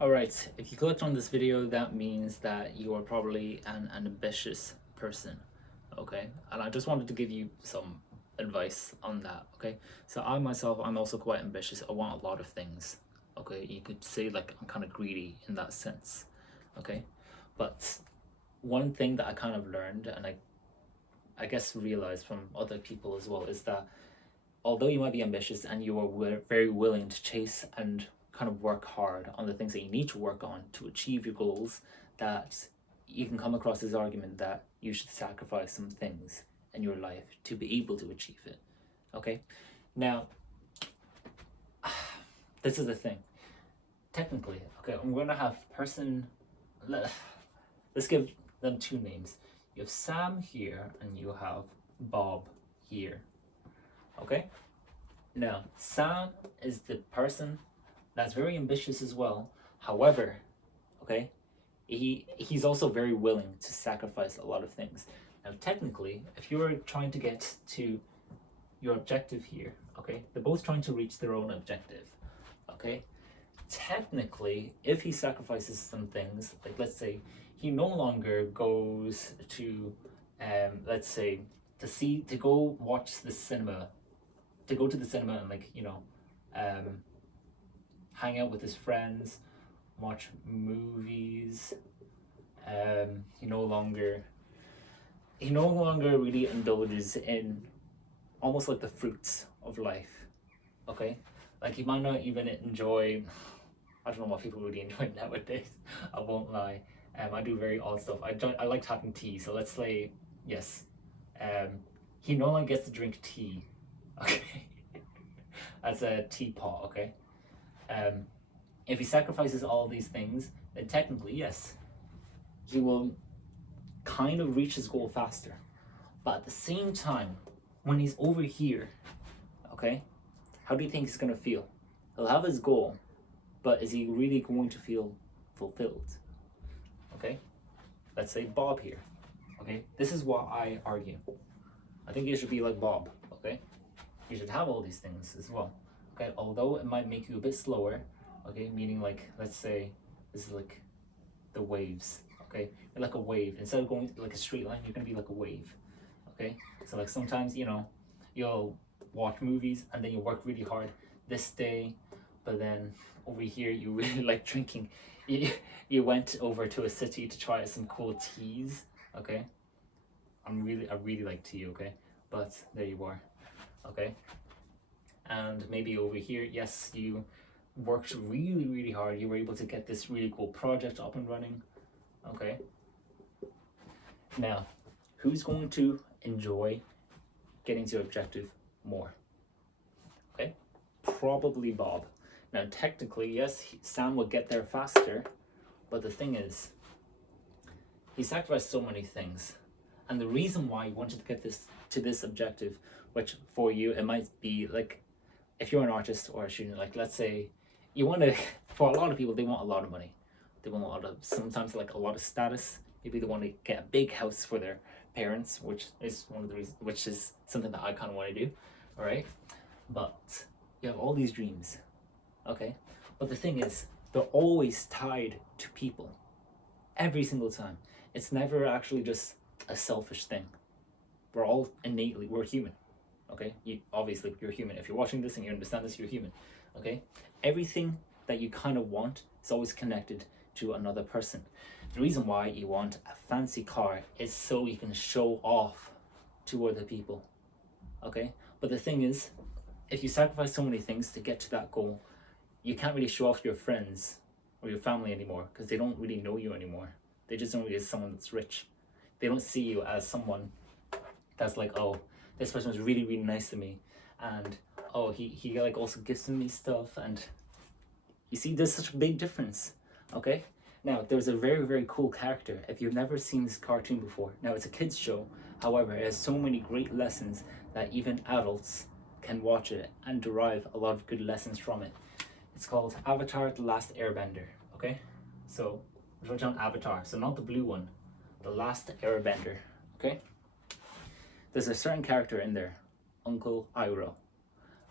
Alright, if you clicked on this video, that means that you are probably an ambitious person, okay? And I just wanted to give you some advice on that, okay? So I myself, I'm also quite ambitious. I want a lot of things, okay? You could say like I'm kind of greedy in that sense, okay? But one thing that I kind of learned, and I guess realized from other people as well, is that although you might be ambitious and you are very willing to chase and kind of work hard on the things that you need to work on to achieve your goals, that you can come across this argument that you should sacrifice some things in your life to be able to achieve it. Okay? Now, this is the thing. Technically, okay, I'm going to have let's give them two names. You have Sam here and you have Bob here. Okay? Now, Sam is the person that's very ambitious as well. However, okay, he's also very willing to sacrifice a lot of things. Now, technically, if you're trying to get to your objective here, okay, they're both trying to reach their own objective, okay. Technically, if he sacrifices some things, like let's say he no longer goes to, let's say, to go watch the cinema, to go to the cinema and hang out with his friends, watch movies. He no longer really indulges in almost like the fruits of life. Okay, like he might not even enjoy. I don't know what people really enjoy nowadays. I won't lie. I do very odd stuff. I like having tea. So let's say yes. He no longer gets to drink tea. Okay, as a teapot. Okay. If he sacrifices all these things, then technically yes, he will kind of reach his goal faster. But at the same time, when he's over here, okay, how do you think he's gonna feel? He'll have his goal, but is he really going to feel fulfilled? Okay, let's say Bob here. Okay, this is what I argue. I think you should be like Bob. Okay, you should have all these things as well. Okay, although it might make you a bit slower. Okay, meaning like let's say this is like the waves. Okay, you're like a wave. Instead of going like a straight line, you're gonna be like a wave. Okay, so like sometimes you'll watch movies and then you work really hard this day, but then over here you really like drinking. You went over to a city to try some cool teas. Okay, I really like tea. Okay, but there you are. Okay, and maybe over here, yes, you worked really hard. You were able to get this really cool project up and running. Okay, now who's going to enjoy getting to your objective more? Okay, probably Bob. Now technically yes, Sam will get there faster, but the thing is he sacrificed so many things, and the reason why he wanted to get this objective, which for you it might be like if you're an artist or a student, like let's say you want to, for a lot of people they want a lot of money, they want a lot of, sometimes like a lot of status. Maybe they want to get a big house for their parents, which is one of the reasons, which is something that I kind of want to do. All right, but you have all these dreams. Okay, but the thing is they're always tied to people every single time. It's never actually just a selfish thing. We're all we're human. Okay, obviously you're human. If you're watching this and you understand this, you're human. Okay, everything that you kind of want is always connected to another person. The reason why you want a fancy car is so you can show off to other people. Okay, but the thing is, if you sacrifice so many things to get to that goal, you can't really show off to your friends or your family anymore because they don't really know you anymore. They just know you as someone that's rich. They don't see you as someone that's like, oh, this person was really nice to me, and oh, he like also gives me stuff, and you see there's such a big difference. Okay, now there's a very cool character. If you've never seen this cartoon before, now it's a kids show, however it has so many great lessons that even adults can watch it and derive a lot of good lessons from it. It's called Avatar: The Last Airbender. Okay, so write down Avatar, so not the blue one, The Last Airbender. Okay, there's a certain character in there, Uncle Iroh.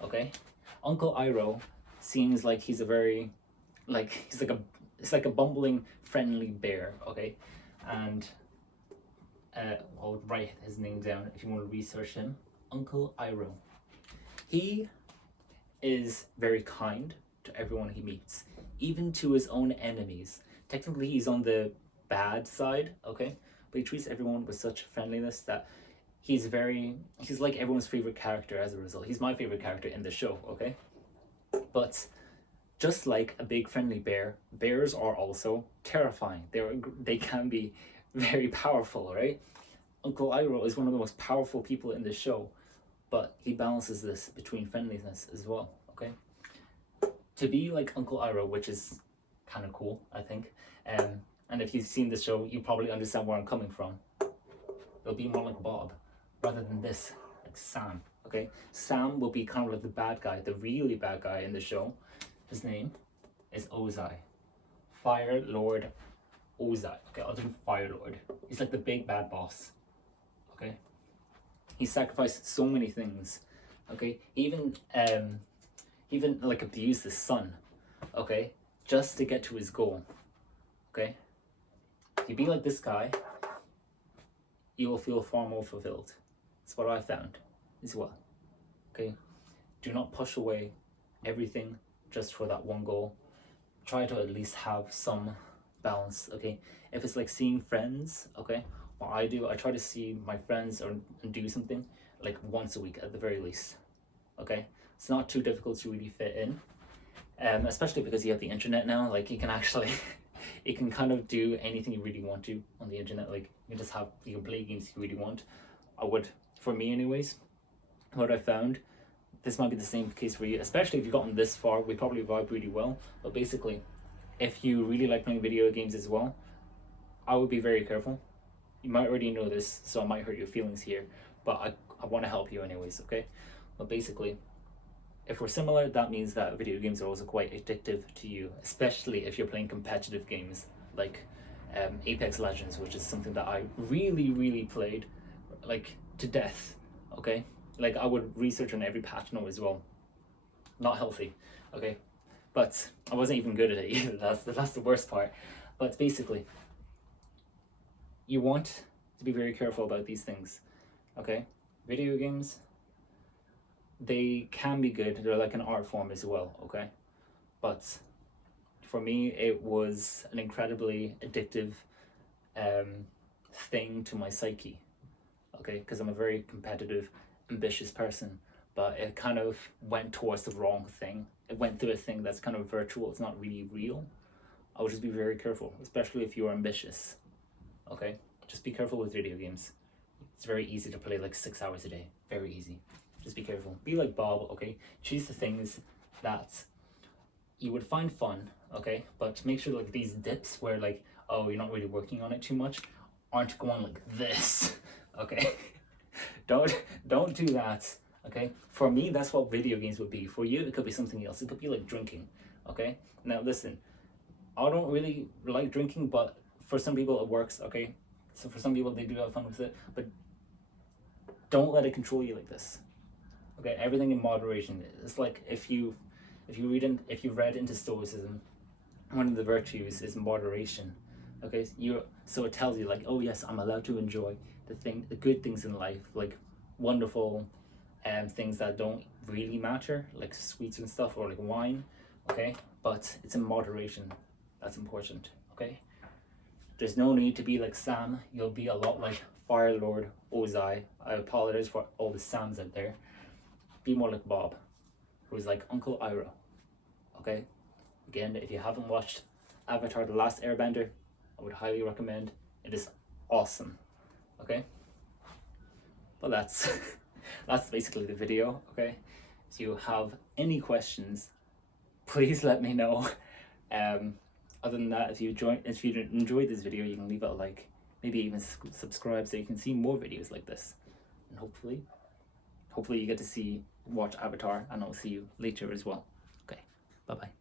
Okay, Uncle Iroh seems like he's a very, like he's like a it's like a bumbling, friendly bear, okay? And I'll write his name down if you want to research him. Uncle Iroh. He is very kind to everyone he meets, even to his own enemies. Technically, he's on the bad side, okay? But he treats everyone with such friendliness that he's like everyone's favorite character as a result. He's my favorite character in the show, okay? But just like a big friendly bear, bears are also terrifying. They can be very powerful, right? Uncle Iroh is one of the most powerful people in the show, but he balances this between friendliness as well, okay? To be like Uncle Iroh, which is kind of cool, I think, and if you've seen the show, you probably understand where I'm coming from. It'll be more like Bob, rather than this, like Sam, okay? Sam will be kind of like the bad guy, the really bad guy in the show. His name is Ozai. Fire Lord Ozai. Okay, I'll do Fire Lord. He's like the big bad boss, okay? He sacrificed so many things, okay? Even like abused his son, okay? Just to get to his goal, okay? You be like this guy, you will feel far more fulfilled. That's what I found as well, okay? Do not push away everything just for that one goal. Try to at least have some balance, okay? If it's like seeing friends, okay? What I do, I try to see my friends and do something like once a week at the very least, okay? It's not too difficult to really fit in, especially because you have the internet now. Like you can actually, you can kind of do anything you really want to on the internet. Like you can play games you really want. For me anyways, what I found, this might be the same case for you, especially if you've gotten this far, we probably vibe really well. But basically, if you really like playing video games as well, I would be very careful. You might already know this, so I might hurt your feelings here, but I want to help you anyways, okay? But basically, if we're similar, that means that video games are also quite addictive to you, especially if you're playing competitive games like Apex Legends, which is something that I really played like to death, okay? Like I would research on every patch note as well. Not healthy, okay? But I wasn't even good at it either. That's the worst part. But basically, you want to be very careful about these things, okay? Video games, they can be good. They're like an art form as well, okay? But for me, it was an incredibly addictive thing to my psyche, okay? Because I'm a very competitive, ambitious person, but it kind of went towards the wrong thing. It went through a thing that's kind of virtual. It's not really real. I would just be very careful, especially if you're ambitious, okay? Just be careful with video games. It's very easy to play like 6 hours a day. Very easy. Just be careful. Be like Bob, okay? Choose the things that you would find fun, okay? But make sure like these dips where like, oh, you're not really working on it too much, aren't going like this, okay? Don't do that, okay? For me, that's what video games would be. For you, it could be something else. It could be like drinking, okay? Now listen, I don't really like drinking, but for some people it works, okay? So for some people they do have fun with it, but don't let it control you like this. Okay, everything in moderation. It's like if you read into Stoicism, one of the virtues is moderation. Okay, so it tells you like, oh yes, I'm allowed to enjoy the good things in life, like wonderful things that don't really matter, like sweets and stuff, or like wine, okay? But it's in moderation. That's important, okay? There's no need to be like Sam. You'll be a lot like Fire Lord Ozai. I apologize for all the Sams out there. Be more like Bob, who's like Uncle Iroh, okay? Again, if you haven't watched Avatar: The Last Airbender, I would highly recommend. It is awesome, okay? But that's that's basically the video, okay? If you have any questions, please let me know. Other than that, if you enjoyed this video, you can leave it a like, maybe even subscribe so you can see more videos like this, and hopefully you get to watch Avatar, and I'll see you later as well. Okay, bye bye.